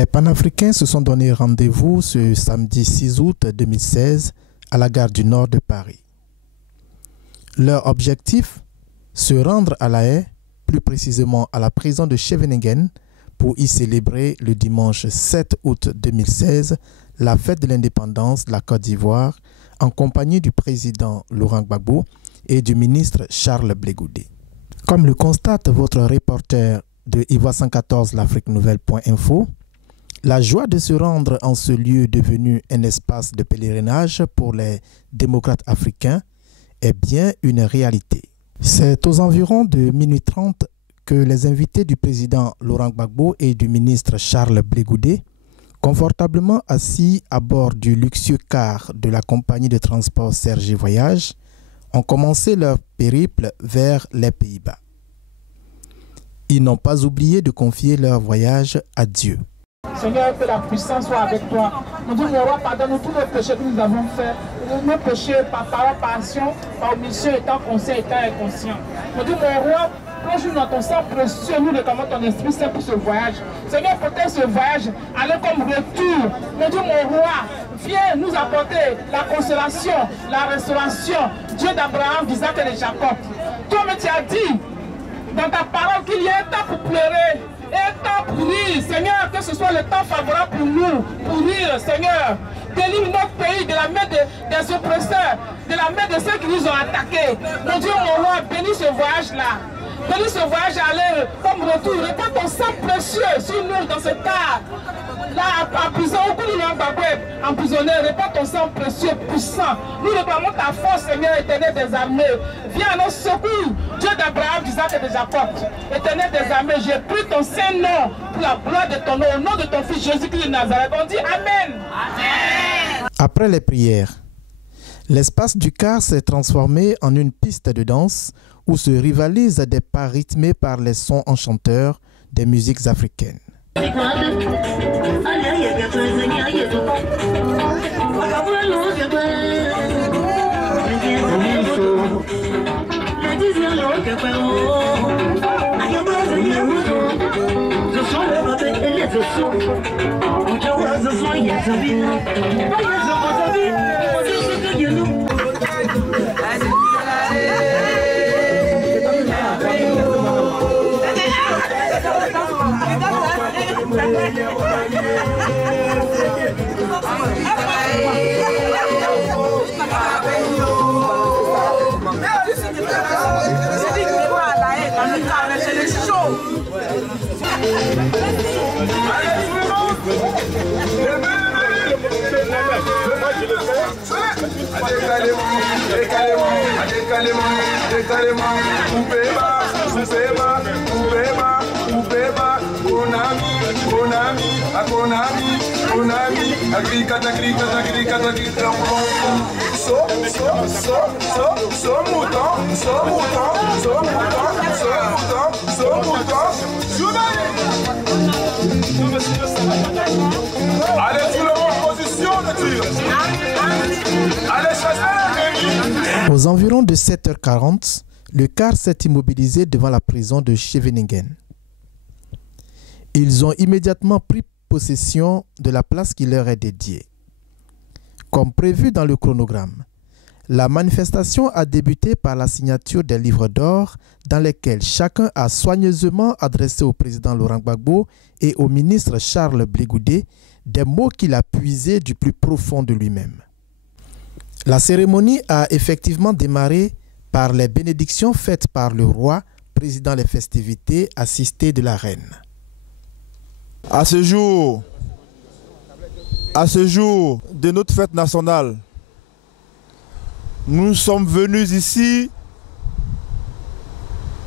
Les panafricains se sont donné rendez-vous ce samedi 6 août 2016 à la gare du Nord de Paris. Leur objectif, se rendre à La Haye, plus précisément à la prison de Scheveningen, pour y célébrer le dimanche 7 août 2016 la fête de l'indépendance de la Côte d'Ivoire en compagnie du président Laurent Gbagbo et du ministre Charles Blé Goudé. Comme le constate votre reporter de Ivoire 114 l'Afrique Nouvelle.info, la joie de se rendre en ce lieu devenu un espace de pèlerinage pour les démocrates africains est bien une réalité. C'est aux environs de minuit 30 que les invités du président Laurent Gbagbo et du ministre Charles Blé Goudé, confortablement assis à bord du luxueux car de la compagnie de transport Serge Voyage, ont commencé leur périple vers les Pays-Bas. Ils n'ont pas oublié de confier leur voyage à Dieu. Seigneur, que la puissance soit avec toi. Nous disons, mon roi, pardonne-nous tous nos péchés que nous avons faits. Nos péchés par parole, par action, par omission, étant conscient, étant inconscient. Nous disons, mon roi, plonge-nous dans ton sang précieux, nous réclamons ton Esprit Saint pour ce voyage. Seigneur, peut-être ce voyage, aller comme retour. Nous disons, mon roi, viens nous apporter la consolation, la restauration. Dieu d'Abraham, d'Isaac et de Jacob. Toi-même, tu as dit dans ta parole qu'il y a un temps pour pleurer. Et temps pour rire, Seigneur, que ce soit le temps favorable pour nous, pour rire, Seigneur. Délivre notre pays de la main des oppresseurs, de la main de ceux qui nous ont attaqués. Mon Dieu, mon roi, bénis ce voyage-là. Bénis ce voyage à aller comme retour. Répands ton sang précieux sur nous dans ce cas. Là, en prison, où nous sommes emprisonnés, répands ton sang précieux, puissant. Nous réclamons ta force, Seigneur, éternel des armées. Viens à notre secours, Dieu d'Abraham, d'Isaac et de Jacob. Éternel des armées, j'ai pris ton saint nom pour la gloire de ton nom, au nom de ton fils Jésus-Christ de Nazareth. On dit Amen. Amen. Après les prières, l'espace du car s'est transformé en une piste de danse où se rivalisent des pas rythmés par les sons enchanteurs des musiques africaines. Allez, tout le monde, position de tir. Allez, chasser. Aux environs de 7h40, le car s'est immobilisé devant la prison de Scheveningen. Ils ont immédiatement pris possession de la place qui leur est dédiée. Comme prévu dans le chronogramme, la manifestation a débuté par la signature des livres d'or dans lesquels chacun a soigneusement adressé au président Laurent Gbagbo et au ministre Charles Blé Goudé des mots qu'il a puisés du plus profond de lui-même. La cérémonie a effectivement démarré par les bénédictions faites par le roi, présidant les festivités, assisté de la reine. À ce jour de notre fête nationale, nous sommes venus ici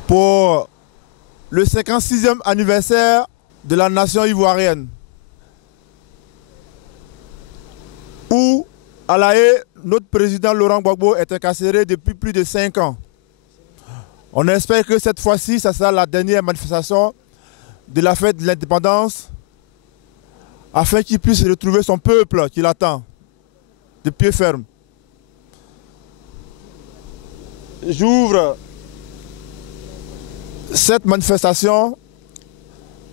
pour le 56e anniversaire de la nation ivoirienne, où, à La Haye, notre président Laurent Gbagbo est incarcéré depuis plus de 5 ans. On espère que cette fois-ci, ça sera la dernière manifestation de la fête de l'indépendance, afin qu'il puisse retrouver son peuple qui l'attend, de pied ferme. J'ouvre cette manifestation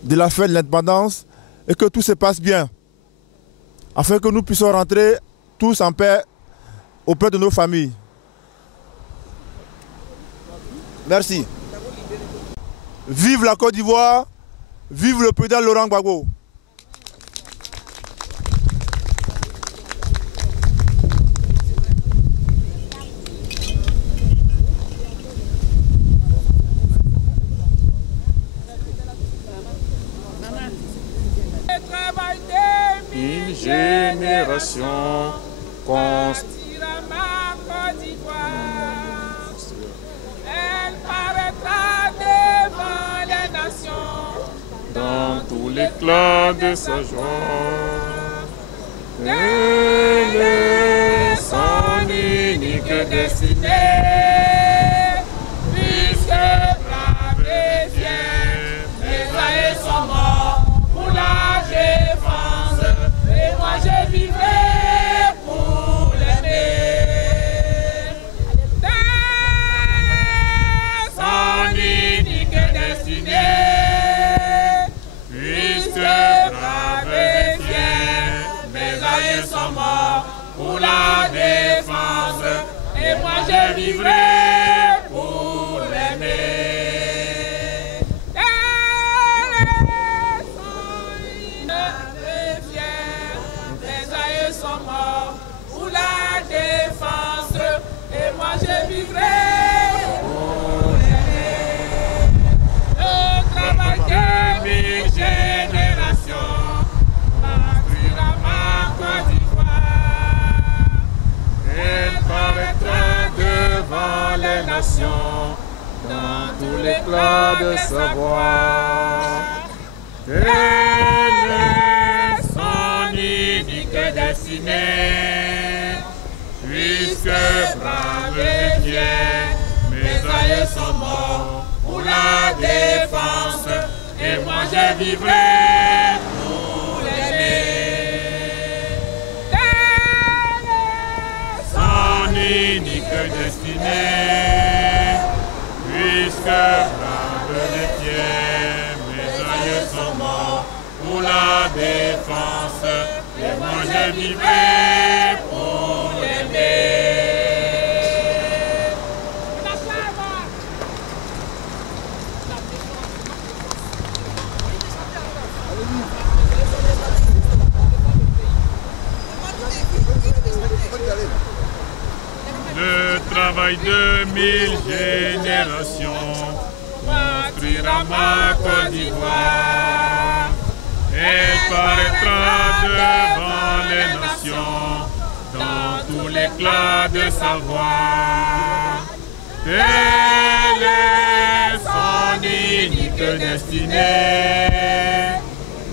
de la fête de l'indépendance et que tout se passe bien, afin que nous puissions rentrer tous en paix auprès de nos familles. Merci. Vive la Côte d'Ivoire, vive le président Laurent Gbagbo. Une génération construira ma Côte d'Ivoire. Elle paraîtra devant les nations dans tout l'éclat de sa joie. Elle est son unique destinée, puisque brave et fier, mes aïeux sont morts pour la défense, et moi je vivrai pour l'aimer. C'est son unique destinée, puisque brave et fier, mes aïeux sont morts pour la défense, et moi je vivrai pour l'aimer. Pour la défense, et moi je vivrai pour l'aimer. Le travail de mes générations construira ma Côte d'Ivoire. Elle paraîtra devant les nations dans tout l'éclat de sa voix. Elle est son unique destinée, puisque brave et fier, mes aïeux sont morts pour la défense, et moi je vivrai pour l'aimer. Telle est son unique destinée, puisque brave et fier, mes aïeux sont morts pour la défense, et moi je vivrai pour l'aimer. Le travail de 1000 générations construira ma Côte d'Ivoire. Elle paraîtra devant les nations dans tout l'éclat de sa voix. Elle est son unique destinée,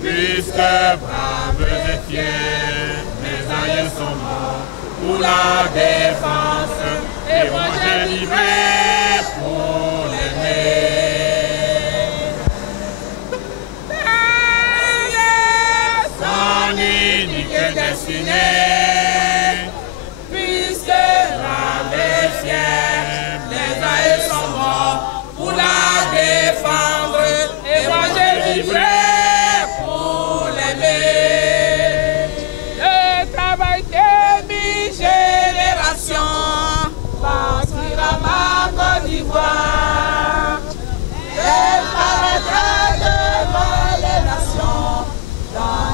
puisque braves et fiers, mes aïeux sont morts pour la défense, et moi je vivrai pour l'aimer. Unique destinée, puisque brave et fier, les aïeux sont morts pour la défendre, et moi je vivrai pour l'aimer. Le travail de 1000 générations construira ma Côte d'Ivoire. Elle paraîtra devant les nations dans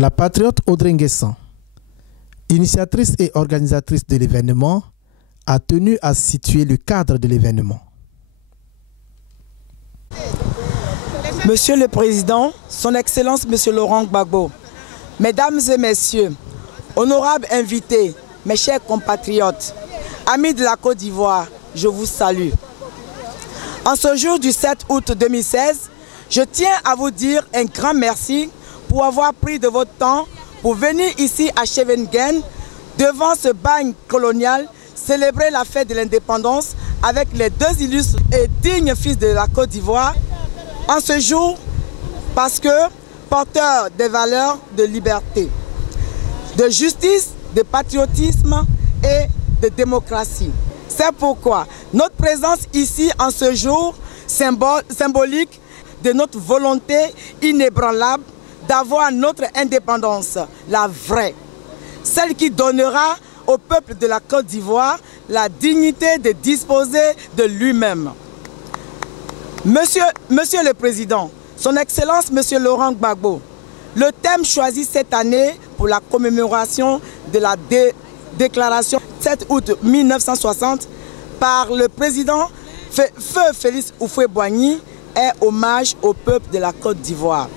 La patriote Audrey Nguessan, initiatrice et organisatrice de l'événement, a tenu à situer le cadre de l'événement. Monsieur le Président, Son Excellence Monsieur Laurent Gbagbo, Mesdames et Messieurs, honorables invités, mes chers compatriotes, amis de la Côte d'Ivoire, je vous salue. En ce jour du 7 août 2016, je tiens à vous dire un grand merci pour avoir pris de votre temps pour venir ici à Scheveningen, devant ce bagne colonial, célébrer la fête de l'indépendance avec les deux illustres et dignes fils de la Côte d'Ivoire, en ce jour parce que porteurs des valeurs de liberté, de justice, de patriotisme et de démocratie. C'est pourquoi notre présence ici en ce jour symbolique de notre volonté inébranlable d'avoir notre indépendance, la vraie, celle qui donnera au peuple de la Côte d'Ivoire la dignité de disposer de lui-même. Monsieur le Président, Son Excellence Monsieur Laurent Gbagbo, le thème choisi cette année pour la commémoration de la déclaration 7 août 1960 par le président Feu Félix Houphouët-Boigny est hommage au peuple de la Côte d'Ivoire.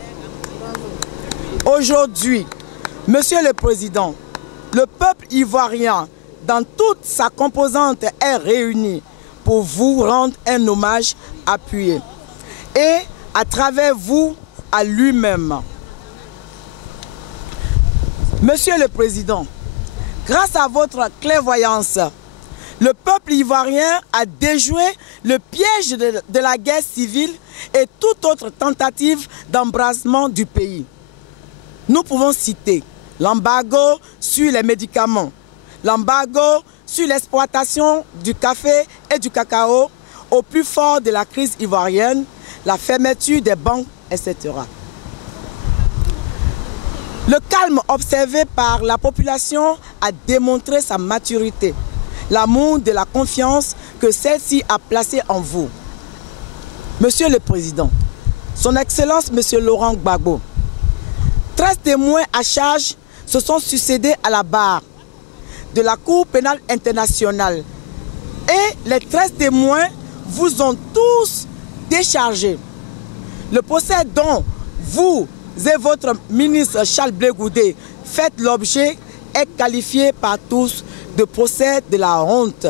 Aujourd'hui, Monsieur le Président, le peuple ivoirien, dans toute sa composante, est réuni pour vous rendre un hommage appuyé et, à travers vous, à lui-même. Monsieur le Président, grâce à votre clairvoyance, le peuple ivoirien a déjoué le piège de la guerre civile et toute autre tentative d'embrasement du pays. Nous pouvons citer l'embargo sur les médicaments, l'embargo sur l'exploitation du café et du cacao au plus fort de la crise ivoirienne, la fermeture des banques, etc. Le calme observé par la population a démontré sa maturité, l'amour de la confiance que celle-ci a placée en vous. Monsieur le Président, Son Excellence Monsieur Laurent Gbagbo, 13 témoins à charge se sont succédés à la barre de la Cour pénale internationale et les 13 témoins vous ont tous déchargé. Le procès dont vous et votre ministre Charles Blé Goudé faites l'objet est qualifié par tous de procès de la honte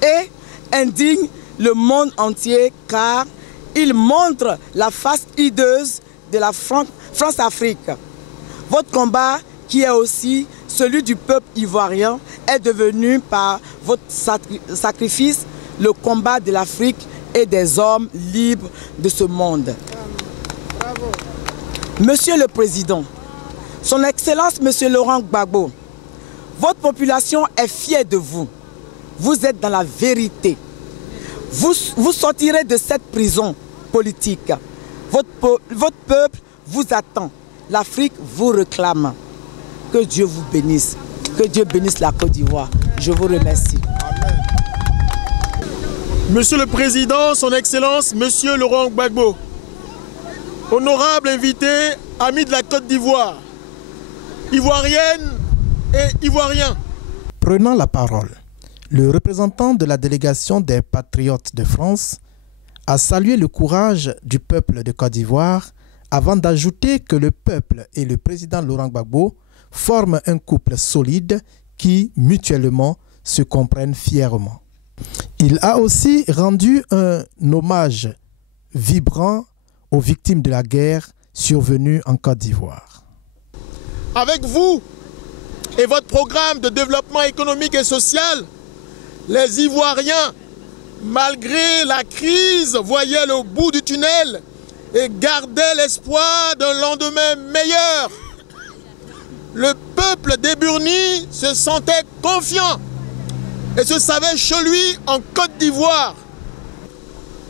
et indigne le monde entier car il montre la face hideuse de la France-Afrique. Votre combat, qui est aussi celui du peuple ivoirien, est devenu par votre sacrifice le combat de l'Afrique et des hommes libres de ce monde. Bravo. Monsieur le Président, Son Excellence Monsieur Laurent Gbagbo, votre population est fière de vous. Vous êtes dans la vérité. Vous sortirez de cette prison politique. Votre peuple vous attend. L'Afrique vous réclame. Que Dieu vous bénisse. Que Dieu bénisse la Côte d'Ivoire. Je vous remercie. Amen. Monsieur le Président, Son Excellence, Monsieur Laurent Gbagbo, honorable invité, amis de la Côte d'Ivoire, Ivoiriennes et Ivoiriens. Prenant la parole, le représentant de la délégation des Patriotes de France a salué le courage du peuple de Côte d'Ivoire avant d'ajouter que le peuple et le président Laurent Gbagbo forment un couple solide qui, mutuellement, se comprennent fièrement. Il a aussi rendu un hommage vibrant aux victimes de la guerre survenue en Côte d'Ivoire. Avec vous et votre programme de développement économique et social, les Ivoiriens, malgré la crise, voyaient le bout du tunnel et gardaient l'espoir d'un lendemain meilleur. Le peuple d'Eburny se sentait confiant et se savait chez lui en Côte d'Ivoire.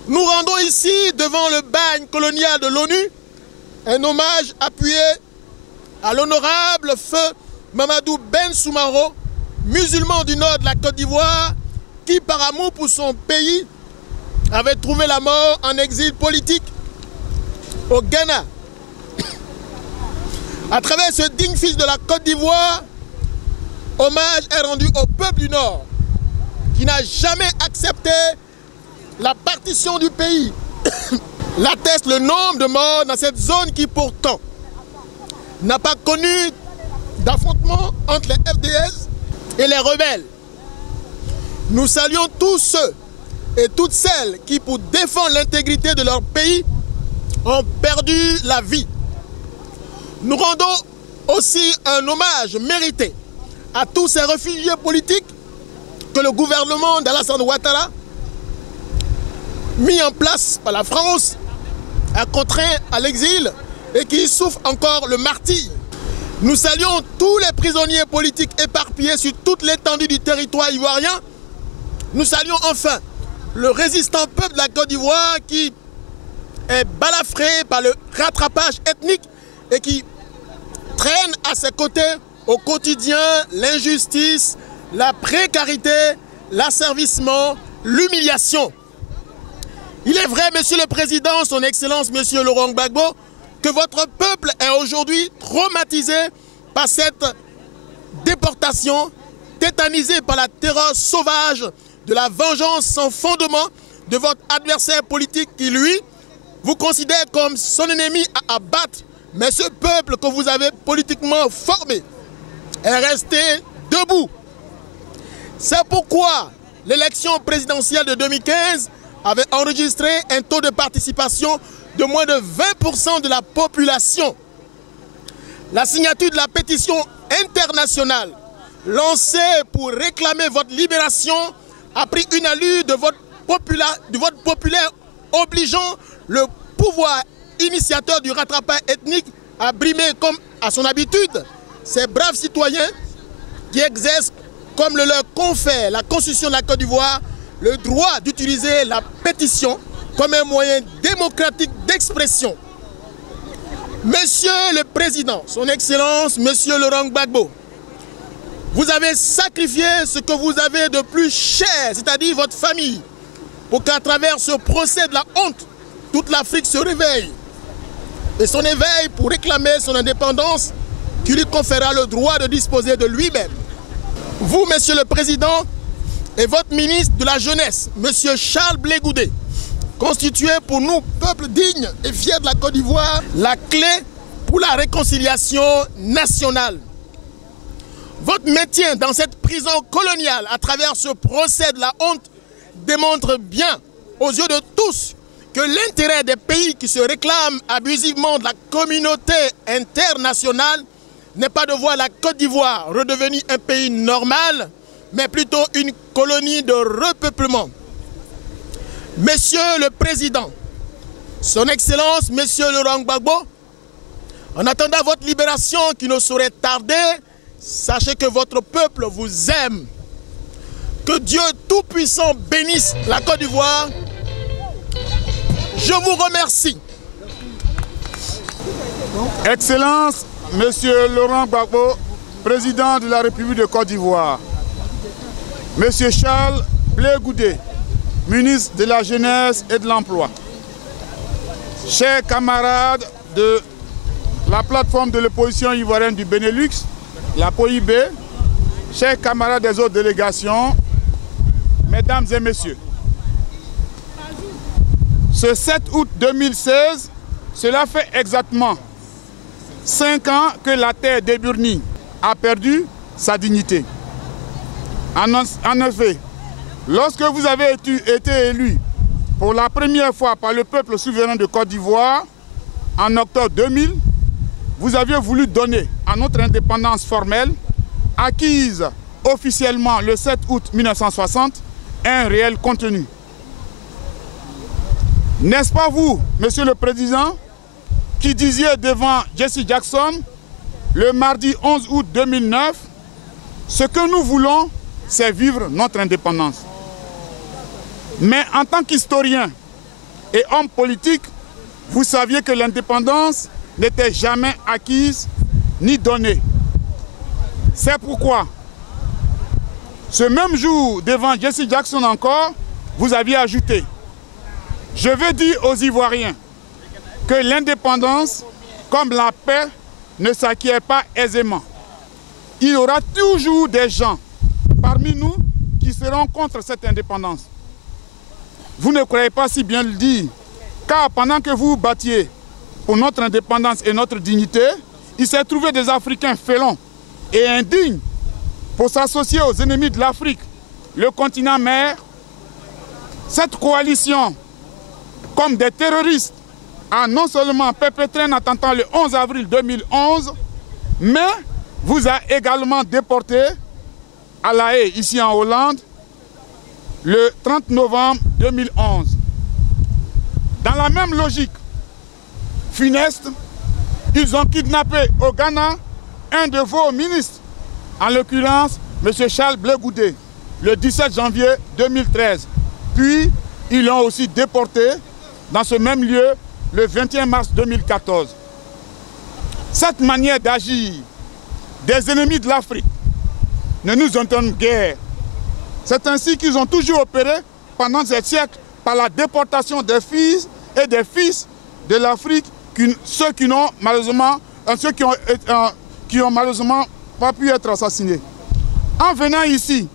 Nous rendons ici, devant le bagne colonial de l'ONU, un hommage appuyé à l'honorable feu Mamadou Ben Soumaro, musulman du nord de la Côte d'Ivoire, qui, par amour pour son pays, avait trouvé la mort en exil politique au Ghana. À travers ce digne fils de la Côte d'Ivoire, hommage est rendu au peuple du Nord qui n'a jamais accepté la partition du pays. L'atteste le nombre de morts dans cette zone qui pourtant n'a pas connu d'affrontement entre les FDS et les rebelles. Nous saluons tous ceux et toutes celles qui, pour défendre l'intégrité de leur pays, ont perdu la vie. Nous rendons aussi un hommage mérité à tous ces réfugiés politiques que le gouvernement d'Alassane Ouattara, mis en place par la France, a contraint à l'exil et qui souffrent encore le martyre. Nous saluons tous les prisonniers politiques éparpillés sur toute l'étendue du territoire ivoirien. Nous saluons enfin le résistant peuple de la Côte d'Ivoire qui est balafré par le rattrapage ethnique et qui traîne à ses côtés au quotidien l'injustice, la précarité, l'asservissement, l'humiliation. Il est vrai, Monsieur le Président, Son Excellence, Monsieur Laurent Gbagbo, que votre peuple est aujourd'hui traumatisé par cette déportation, tétanisé par la terreur sauvage de la vengeance sans fondement de votre adversaire politique qui, lui, vous considère comme son ennemi à abattre. Mais ce peuple que vous avez politiquement formé est resté debout. C'est pourquoi l'élection présidentielle de 2015 avait enregistré un taux de participation de moins de 20% de la population. La signature de la pétition internationale lancée pour réclamer votre libération a pris une allure de vote populaire obligeant le pouvoir initiateur du rattrapage ethnique à brimer comme à son habitude ces braves citoyens qui exercent comme le leur confère la Constitution de la Côte d'Ivoire le droit d'utiliser la pétition comme un moyen démocratique d'expression. Monsieur le Président, Son Excellence, Monsieur Laurent Gbagbo, vous avez sacrifié ce que vous avez de plus cher, c'est-à-dire votre famille, pour qu'à travers ce procès de la honte, toute l'Afrique se réveille. Et son éveil pour réclamer son indépendance qui lui conférera le droit de disposer de lui-même. Vous, Monsieur le Président, et votre ministre de la Jeunesse, Monsieur Charles Blé Goudé, constituez pour nous, peuple digne et fier de la Côte d'Ivoire, la clé pour la réconciliation nationale. Votre maintien dans cette prison coloniale à travers ce procès de la honte démontre bien aux yeux de tous que l'intérêt des pays qui se réclament abusivement de la communauté internationale n'est pas de voir la Côte d'Ivoire redevenir un pays normal, mais plutôt une colonie de repeuplement. Monsieur le Président, Son Excellence, Monsieur Laurent Gbagbo, en attendant votre libération qui ne saurait tarder, sachez que votre peuple vous aime. Que Dieu Tout-Puissant bénisse la Côte d'Ivoire. Je vous remercie. Excellence, Monsieur Laurent Gbagbo, Président de la République de Côte d'Ivoire. Monsieur Charles Blé Goudé, ministre de la Jeunesse et de l'Emploi. Chers camarades de la plateforme de l'opposition ivoirienne du Benelux, la POIB, chers camarades des autres délégations, mesdames et messieurs. Ce 7 août 2016, cela fait exactement 5 ans que la terre d'Eburny a perdu sa dignité. En effet, lorsque vous avez été élu pour la première fois par le peuple souverain de Côte d'Ivoire, en octobre 2000, vous aviez voulu donner à notre indépendance formelle, acquise officiellement le 7 août 1960, un réel contenu. N'est-ce pas vous, Monsieur le Président, qui disiez devant Jesse Jackson, le mardi 11 août 2009, ce que nous voulons, c'est vivre notre indépendance. Mais en tant qu'historien et homme politique, vous saviez que l'indépendance n'était jamais acquise ni donnée. C'est pourquoi, ce même jour, devant Jesse Jackson encore, vous aviez ajouté: je veux dire aux Ivoiriens que l'indépendance, comme la paix, ne s'acquiert pas aisément. Il y aura toujours des gens parmi nous qui seront contre cette indépendance. Vous ne croyez pas si bien le dire, car pendant que vous vous battiez pour notre indépendance et notre dignité, il s'est trouvé des Africains félons et indignes pour s'associer aux ennemis de l'Afrique, le continent mère. Cette coalition, comme des terroristes, a non seulement perpétré un attentat le 11 avril 2011, mais vous a également déporté à La Haye, ici en Hollande, le 30 novembre 2011. Dans la même logique funeste, ils ont kidnappé au Ghana un de vos ministres, en l'occurrence M. Charles Blé Goudé, le 17 janvier 2013. Puis, ils l'ont aussi déporté dans ce même lieu le 21 mars 2014. Cette manière d'agir des ennemis de l'Afrique ne nous entonne guère. C'est ainsi qu'ils ont toujours opéré pendant ces siècles par la déportation des filles et des fils de l'Afrique, ceux qui n'ont malheureusement, qui ont malheureusement pas pu être assassinés. En venant ici,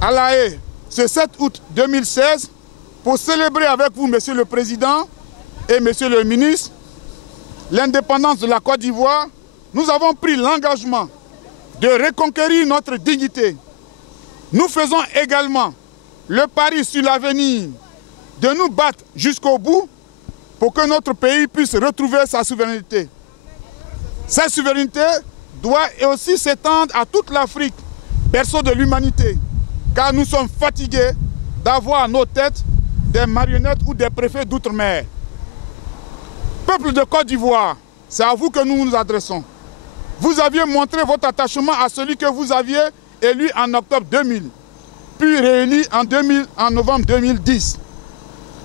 à La Haye, ce 7 août 2016, pour célébrer avec vous, Monsieur le Président et Monsieur le Ministre, l'indépendance de la Côte d'Ivoire, nous avons pris l'engagement de reconquérir notre dignité. Nous faisons également le pari sur l'avenir de nous battre jusqu'au bout pour que notre pays puisse retrouver sa souveraineté. Cette souveraineté doit aussi s'étendre à toute l'Afrique, berceau de l'humanité, car nous sommes fatigués d'avoir à nos têtes des marionnettes ou des préfets d'outre-mer. Peuple de Côte d'Ivoire, c'est à vous que nous nous adressons. Vous aviez montré votre attachement à celui que vous aviez élu en octobre 2000, puis réélu en novembre 2010.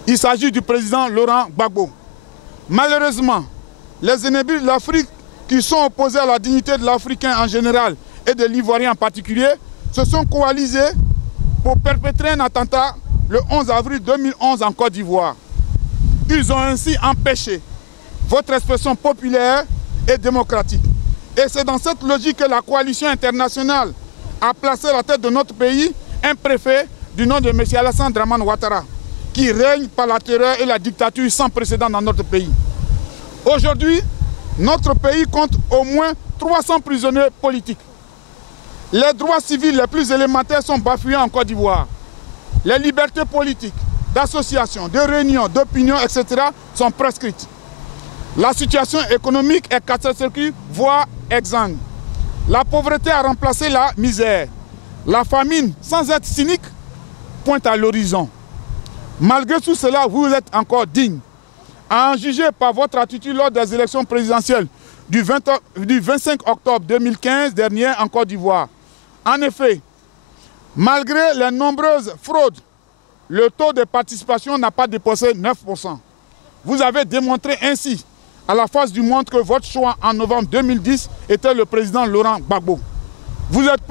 Il s'agit du président Laurent Gbagbo. Malheureusement, les ennemis de l'Afrique qui sont opposés à la dignité de l'Africain en général et de l'Ivoirien en particulier se sont coalisés pour perpétrer un attentat le 11 avril 2011 en Côte d'Ivoire. Ils ont ainsi empêché votre expression populaire et démocratique. Et c'est dans cette logique que la coalition internationale a placé à la tête de notre pays un préfet du nom de M. Alassane Dramane Ouattara, qui règne par la terreur et la dictature sans précédent dans notre pays. Aujourd'hui, notre pays compte au moins 300 prisonniers politiques. Les droits civils les plus élémentaires sont bafoués en Côte d'Ivoire. Les libertés politiques, d'association, de réunion, d'opinion, etc. sont prescrites. La situation économique est catastrophique, voire exsangue. La pauvreté a remplacé la misère. La famine, sans être cynique, pointe à l'horizon. Malgré tout cela, vous êtes encore digne. À en juger par votre attitude lors des élections présidentielles du 25 octobre 2015 dernier en Côte d'Ivoire. En effet, malgré les nombreuses fraudes, le taux de participation n'a pas dépassé 9%. Vous avez démontré ainsi à la face du monde que votre choix en novembre 2010 était le président Laurent Gbagbo. Vous êtes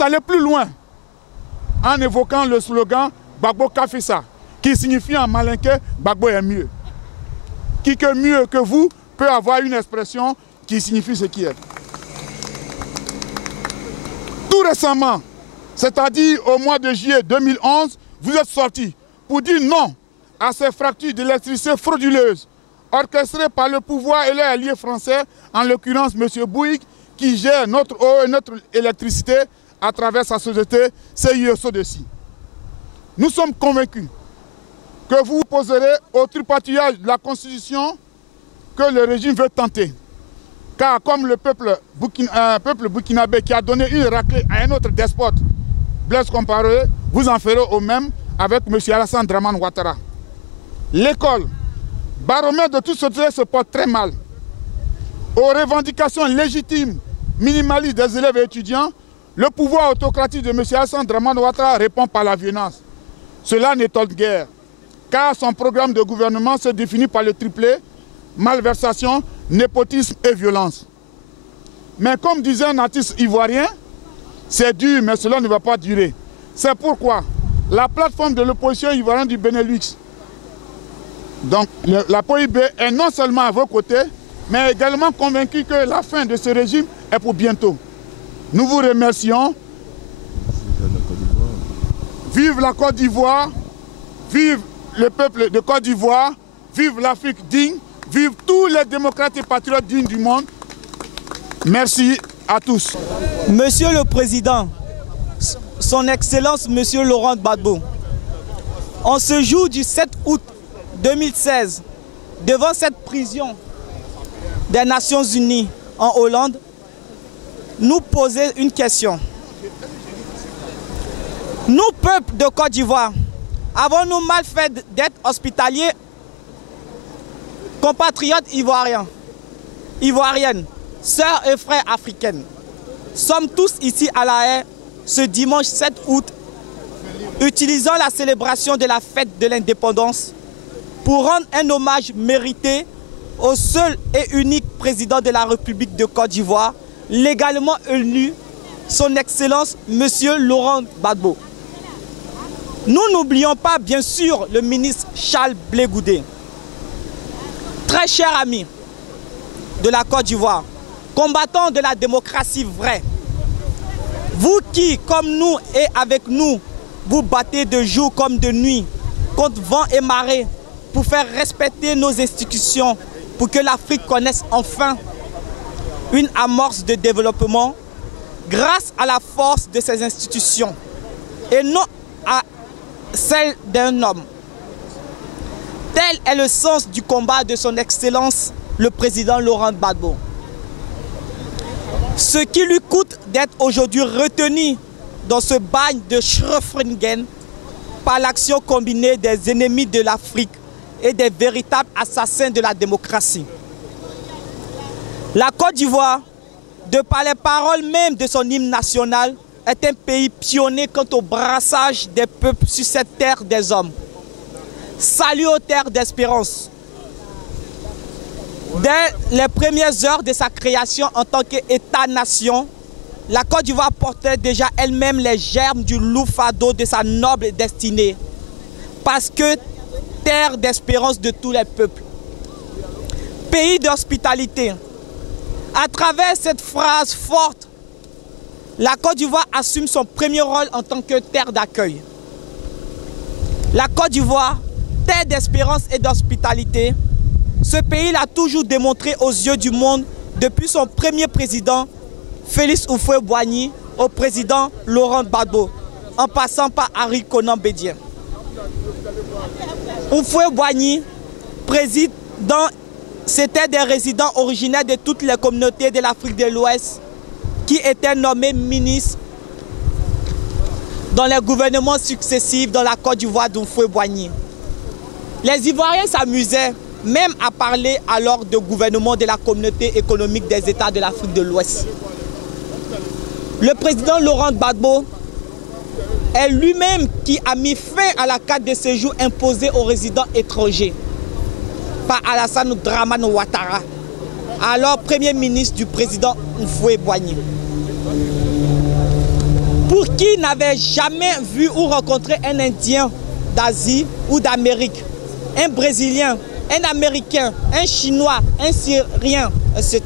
allé plus loin en évoquant le slogan Gbagbo Kafissa, qui signifie en malinqué Gbagbo est mieux. Qui que mieux que vous peut avoir une expression qui signifie ce qui est. Tout récemment, c'est-à-dire au mois de juillet 2011, vous êtes sortis pour dire non à ces fractures d'électricité frauduleuses, orchestrées par le pouvoir et les alliés français, en l'occurrence M. Bouygues, qui gère notre eau et notre électricité à travers sa société CIE-SODECI. Nous sommes convaincus que vous vous poserez au tripatouillage de la Constitution que le régime veut tenter. Car comme le peuple burkinabé qui a donné une raclée à un autre despote, Blaise Compaoré, vous en ferez au même avec M. Alassane Dramane Ouattara. L'école, baromètre de toute société, se porte très mal. Aux revendications légitimes, minimalistes des élèves et étudiants, le pouvoir autocratique de M. Alassane Dramane Ouattara répond par la violence. Cela n'étonne guère, car son programme de gouvernement se définit par le triplé, malversation, népotisme et violence. Mais comme disait un artiste ivoirien, c'est dur, mais cela ne va pas durer. C'est pourquoi la plateforme de l'opposition ivoirienne du Benelux, donc la POIB, est non seulement à vos côtés, mais également convaincus que la fin de ce régime est pour bientôt. Nous vous remercions. Vive la Côte d'Ivoire, vive le peuple de Côte d'Ivoire, vive l'Afrique digne, vive tous les démocrates et patriotes dignes du monde. Merci à tous. Monsieur le Président, Son Excellence Monsieur Laurent Gbagbo, en ce jour du 7 août 2016, devant cette prison des Nations Unies en Hollande, nous poser une question. Nous, peuple de Côte d'Ivoire, avons-nous mal fait d'être hospitaliers, compatriotes ivoiriens, ivoiriennes, sœurs et frères africaines? Sommes tous ici à La Haye ce dimanche 7 août, utilisant la célébration de la fête de l'indépendance pour rendre un hommage mérité au seul et unique président de la République de Côte d'Ivoire, légalement élu, son Excellence Monsieur Laurent Gbagbo. Nous n'oublions pas, bien sûr, le ministre Charles Blé Goudé. Très cher ami de la Côte d'Ivoire, combattant de la démocratie vraie, vous qui, comme nous et avec nous, vous battez de jour comme de nuit, contre vent et marée, pour faire respecter nos institutions, pour que l'Afrique connaisse enfin une amorce de développement grâce à la force de ces institutions et non à celle d'un homme. Tel est le sens du combat de son Excellence, le président Laurent Gbagbo. Ce qui lui coûte d'être aujourd'hui retenu dans ce bagne de Schröfringen par l'action combinée des ennemis de l'Afrique et des véritables assassins de la démocratie. La Côte d'Ivoire, de par les paroles même de son hymne national, est un pays pionnier quant au brassage des peuples sur cette terre des hommes. Salut aux terres d'espérance. Dès les premières heures de sa création en tant qu'État-nation, la Côte d'Ivoire portait déjà elle-même les germes du lourd fardeau de sa noble destinée. Parce que terre d'espérance de tous les peuples. Pays d'hospitalité. À travers cette phrase forte, la Côte d'Ivoire assume son premier rôle en tant que terre d'accueil. La Côte d'Ivoire, terre d'espérance et d'hospitalité, ce pays l'a toujours démontré aux yeux du monde depuis son premier président, Félix Houphouët-Boigny, au président Laurent Gbagbo, en passant par Henri Konan Bédié. Houphouët-Boigny, président, c'était des résidents originaires de toutes les communautés de l'Afrique de l'Ouest qui étaient nommés ministres dans les gouvernements successifs dans la Côte d'Ivoire d'Houphouët-Boigny. Les Ivoiriens s'amusaient même à parler alors de gouvernement de la communauté économique des États de l'Afrique de l'Ouest. Le président Laurent Gbagbo est lui-même qui a mis fin à la carte de séjour imposée aux résidents étrangers par Alassane Dramane Ouattara, alors Premier ministre du président Houphouët-Boigny. Pour qui n'avait jamais vu ou rencontré un Indien d'Asie ou d'Amérique, un Brésilien, un Américain, un Chinois, un Syrien, etc.,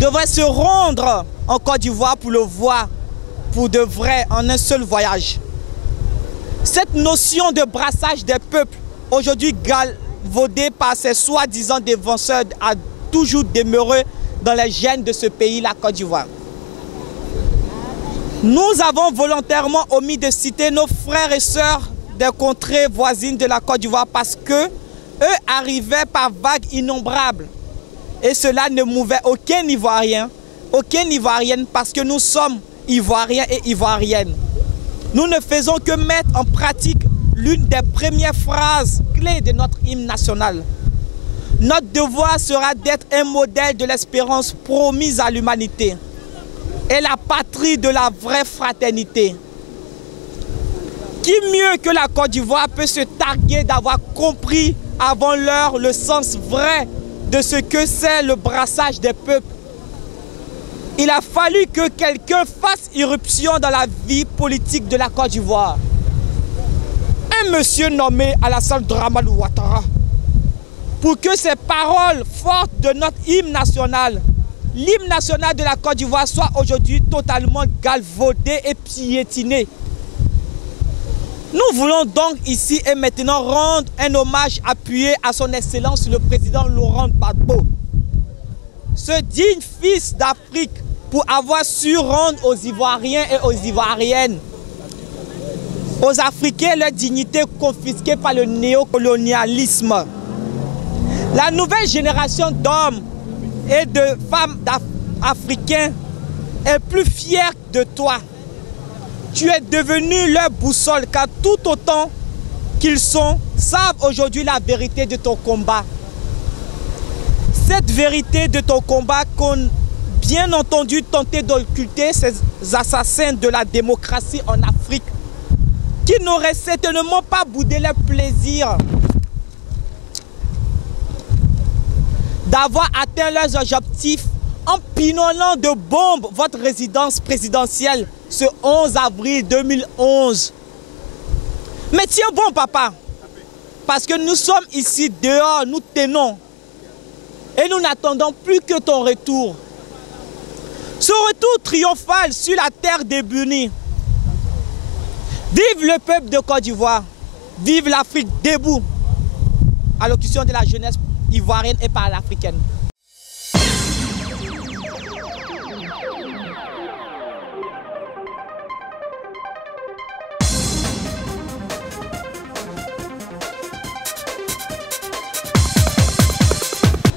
devrait se rendre en Côte d'Ivoire pour le voir pour de vrai en un seul voyage. Cette notion de brassage des peuples, aujourd'hui galvaudée par ces soi-disant défenseurs, a toujours demeuré dans les gènes de ce pays, la Côte d'Ivoire. Nous avons volontairement omis de citer nos frères et sœurs des contrées voisines de la Côte d'Ivoire parce que eux arrivaient par vagues innombrables. Et cela ne mouvait aucun Ivoirien, aucune Ivoirienne, parce que nous sommes Ivoiriens et Ivoiriennes. Nous ne faisons que mettre en pratique l'une des premières phrases clés de notre hymne national. Notre devoir sera d'être un modèle de l'espérance promise à l'humanité et la patrie de la vraie fraternité. Qui mieux que la Côte d'Ivoire peut se targuer d'avoir compris avant l'heure le sens vrai de ce que c'est le brassage des peuples? Il a fallu que quelqu'un fasse irruption dans la vie politique de la Côte d'Ivoire. Un monsieur nommé Alassane Dramane Ouattara, pour que ces paroles fortes de notre hymne national, l'hymne national de la Côte d'Ivoire, soit aujourd'hui totalement galvaudé et piétiné. Nous voulons donc ici et maintenant rendre un hommage appuyé à son Excellence le président Laurent Gbagbo, ce digne fils d'Afrique, pour avoir su rendre aux Ivoiriens et aux Ivoiriennes, aux Africains, leur dignité confisquée par le néocolonialisme. La nouvelle génération d'hommes et de femmes africains est plus fière de toi. Tu es devenu leur boussole, car tout autant qu'ils savent aujourd'hui la vérité de ton combat. Cette vérité de ton combat qu'on bien entendu tenté d'occulter ces assassins de la démocratie en Afrique, qui n'auraient certainement pas boudé leur plaisir d'avoir atteint leurs objectifs en pinolant de bombes votre résidence présidentielle ce 11 avril 2011. Mais tiens bon, papa, parce que nous sommes ici dehors, nous tenons, et nous n'attendons plus que ton retour. Ce retour triomphal sur la terre des Bunis. Vive le peuple de Côte d'Ivoire, vive l'Afrique debout, allocution de la jeunesse ivoirienne et panafricaine.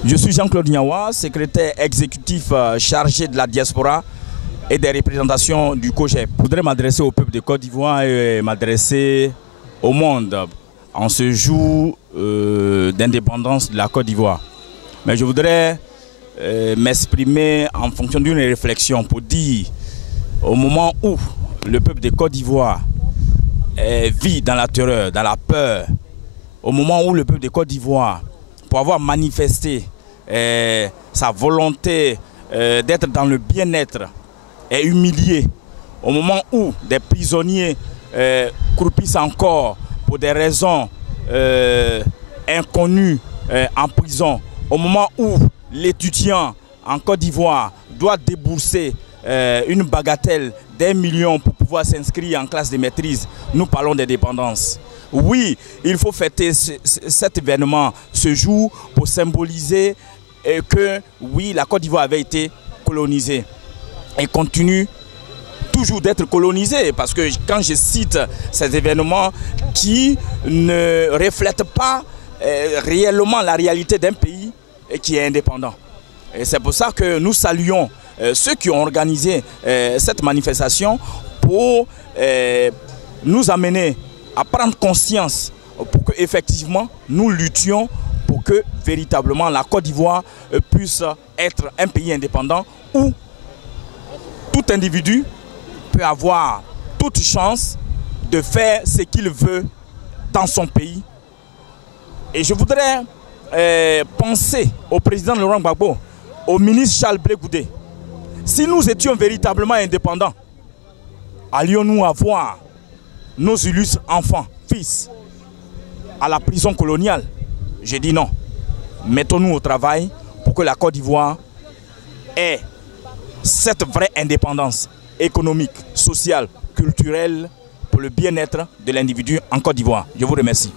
Je suis Jean-Claude Niawa, secrétaire exécutif chargé de la diaspora et des représentations du COGEP. Je voudrais m'adresser au peuple de Côte d'Ivoire et m'adresser au monde en ce jour d'indépendance de la Côte d'Ivoire. Mais je voudrais m'exprimer en fonction d'une réflexion pour dire, au moment où le peuple de Côte d'Ivoire vit dans la terreur, dans la peur, au moment où le peuple de Côte d'Ivoire, pour avoir manifesté sa volonté d'être dans le bien-être, est humilié, au moment où des prisonniers croupissent encore pour des raisons inconnues en prison, au moment où l'étudiant en Côte d'Ivoire doit débourser une bagatelle d'1 million pour pouvoir s'inscrire en classe de maîtrise, nous parlons d'indépendance. Oui, il faut fêter cet événement, ce jour, pour symboliser que oui, la Côte d'Ivoire avait été colonisée et continue toujours d'être colonisée, parce que quand je cite ces événements qui ne reflètent pas réellement la réalité d'un pays qui est indépendant. Et c'est pour ça que nous saluons ceux qui ont organisé cette manifestation pour nous amener à prendre conscience pour que effectivement nous luttions pour que véritablement la Côte d'Ivoire puisse être un pays indépendant où tout individu peut avoir toute chance de faire ce qu'il veut dans son pays. Et je voudrais penser au président Laurent Gbagbo, au ministre Charles Blé Goudé. Si nous étions véritablement indépendants, allions-nous avoir nos illustres enfants, fils, à la prison coloniale? J'ai dit non. Mettons-nous au travail pour que la Côte d'Ivoire ait cette vraie indépendance économique, sociale, culturelle, pour le bien-être de l'individu en Côte d'Ivoire. Je vous remercie.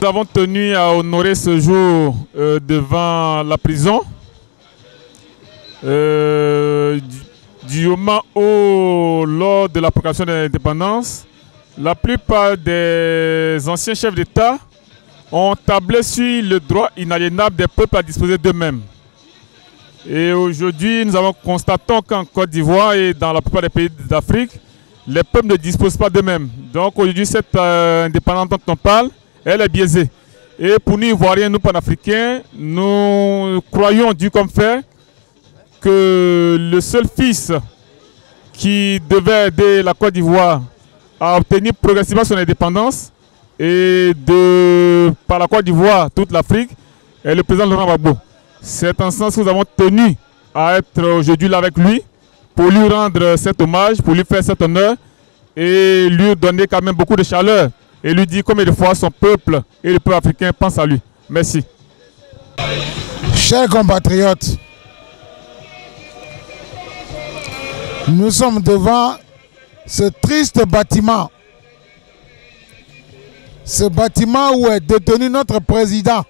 Nous avons tenu à honorer ce jour devant la prison. Du moment où, lors de la proclamation de l'indépendance, la plupart des anciens chefs d'État ont tablé sur le droit inaliénable des peuples à disposer d'eux-mêmes. Et aujourd'hui, nous avons constaté qu'en Côte d'Ivoire et dans la plupart des pays d'Afrique, les peuples ne disposent pas d'eux-mêmes. Donc aujourd'hui, cette indépendance dont on parle, elle est biaisée. Et pour nous, Ivoiriens, nous panafricains, nous croyons Dieu comme fait que le seul fils qui devait aider la Côte d'Ivoire à obtenir progressivement son indépendance et par la Côte d'Ivoire, toute l'Afrique, est le président Laurent Gbagbo. C'est en ce sens que nous avons tenu à être aujourd'hui là avec lui pour lui rendre cet hommage, pour lui faire cet honneur et lui donner quand même beaucoup de chaleur et lui dire combien de fois son peuple et le peuple africain pensent à lui. Merci. Chers compatriotes, nous sommes devant ce triste bâtiment. Ce bâtiment où est détenu notre président,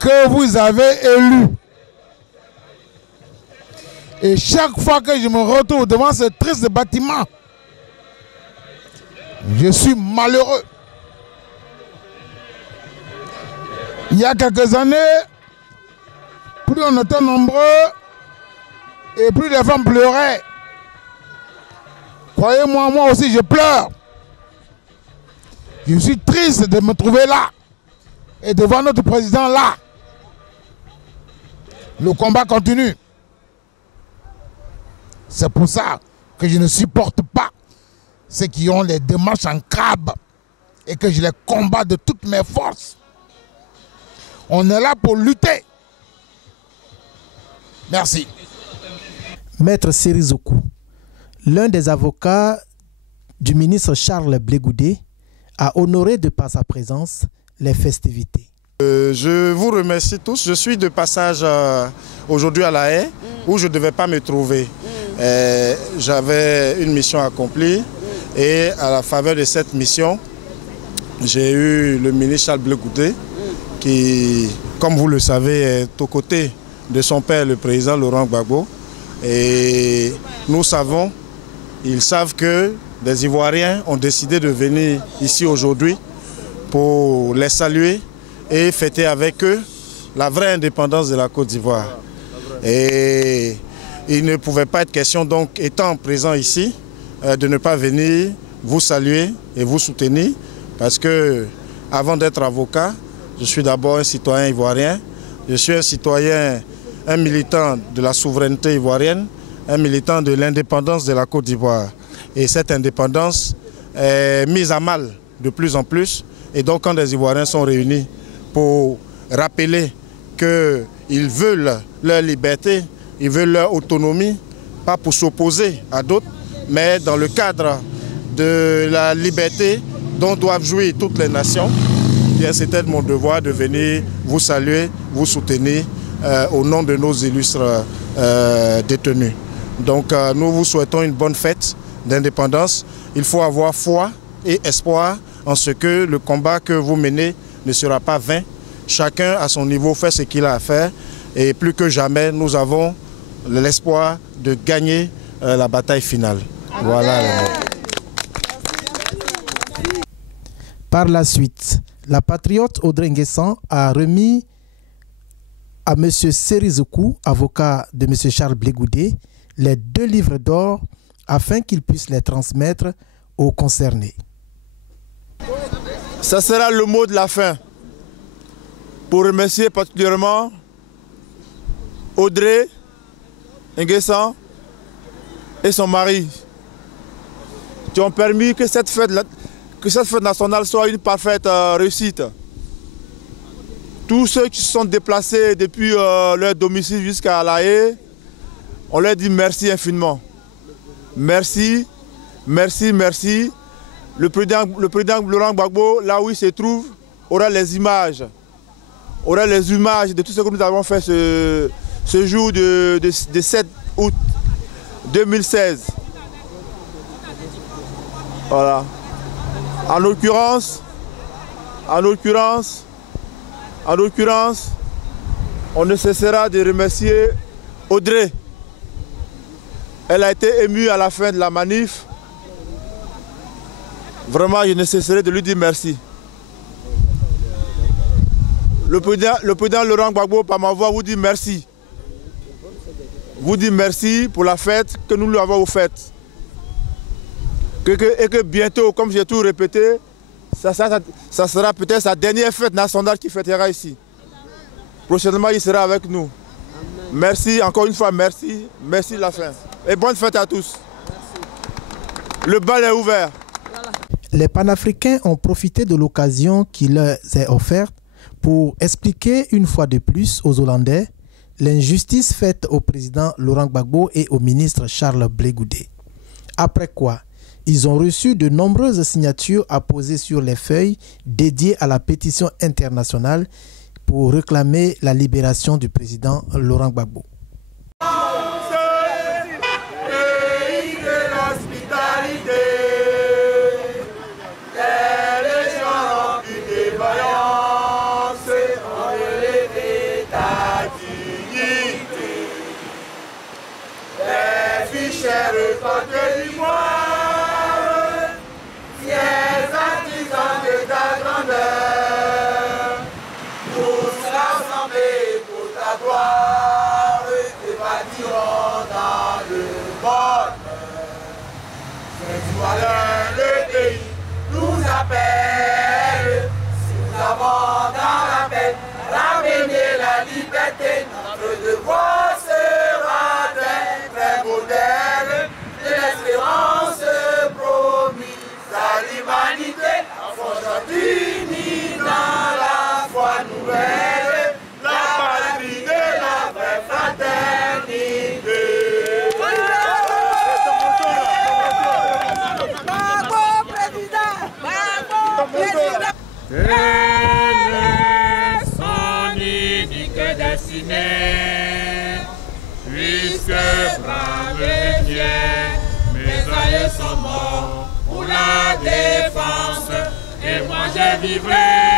que vous avez élu. Et chaque fois que je me retrouve devant ce triste bâtiment, je suis malheureux. Il y a quelques années, plus on était nombreux et plus les femmes pleuraient. Croyez-moi, moi aussi je pleure. Je suis triste de me trouver là et devant notre président là. Le combat continue. C'est pour ça que je ne supporte pas ceux qui ont les démarches en crabe et que je les combats de toutes mes forces. On est là pour lutter. Merci. Maître Serizoku, l'un des avocats du ministre Charles Blé Goudé, a honoré de par sa présence les festivités. Je vous remercie tous. Je suis de passage aujourd'hui à La Haye où je ne devais pas me trouver. J'avais une mission accomplie et à la faveur de cette mission, j'ai eu le ministre Charles Blé Goudé qui, comme vous le savez, est aux côtés de son père, le président Laurent Gbagbo. Et nous savons, ils savent que des Ivoiriens ont décidé de venir ici aujourd'hui pour les saluer et fêter avec eux la vraie indépendance de la Côte d'Ivoire. Et il ne pouvait pas être question, donc, étant présent ici, de ne pas venir vous saluer et vous soutenir, parce que, avant d'être avocat, je suis d'abord un citoyen ivoirien, je suis un citoyen, un militant de la souveraineté ivoirienne, un militant de l'indépendance de la Côte d'Ivoire. Et cette indépendance est mise à mal de plus en plus. Et donc quand les Ivoiriens sont réunis pour rappeler qu'ils veulent leur liberté, ils veulent leur autonomie, pas pour s'opposer à d'autres, mais dans le cadre de la liberté dont doivent jouir toutes les nations, c'était mon devoir de venir vous saluer, vous soutenir au nom de nos illustres détenus. Donc nous vous souhaitons une bonne fête d'indépendance. Il faut avoir foi et espoir en ce que le combat que vous menez ne sera pas vain. Chacun à son niveau fait ce qu'il a à faire et plus que jamais nous avons l'espoir de gagner la bataille finale. Voilà. Par la suite, la patriote Audrey Nguessan a remis à M. Serizoku, avocat de M. Charles Blé Goudé, les 2 livres d'or afin qu'il puisse les transmettre aux concernés. Ça sera le mot de la fin. Pour remercier particulièrement Audrey Nguessan et son mari qui ont permis que cette fête nationale soit une parfaite réussite. Tous ceux qui se sont déplacés depuis leur domicile jusqu'à La Haye, on leur dit merci infiniment. Merci, merci, merci. Le président Laurent Gbagbo, là où il se trouve, aura les images de tout ce que nous avons fait ce jour de 7 août 2016. Voilà. En l'occurrence, on ne cessera de remercier Audrey. Elle a été émue à la fin de la manif. Vraiment, je ne cesserai de lui dire merci. Le président Laurent Gbagbo, par ma voix, vous dit merci. Vous dit merci pour la fête que nous lui avons faite. Et que bientôt, comme j'ai tout répété, ça sera peut-être sa dernière fête nationale qu'il fêtera ici. Prochainement, il sera avec nous. Merci, encore une fois, merci. Merci de la fin. Et bonne fête à tous. Le bal est ouvert. Les panafricains ont profité de l'occasion qui leur est offerte pour expliquer une fois de plus aux Hollandais l'injustice faite au président Laurent Gbagbo et au ministre Charles Blé Goudé. Après quoi, Ils ont reçu de nombreuses signatures apposées sur les feuilles dédiées à la pétition internationale pour réclamer la libération du président Laurent Gbagbo. Le pays nous appelle, si nous avons dans la paix ramener la liberté, notre devoir sera d'être modèle de l'espérance promise à l'humanité, force unie dans la foi nouvelle, la patrie de la vraie fraternité. Quelle est son unique destinée, puisque brave et fier, mes aïeux sont morts pour la défense, et moi je vivrai.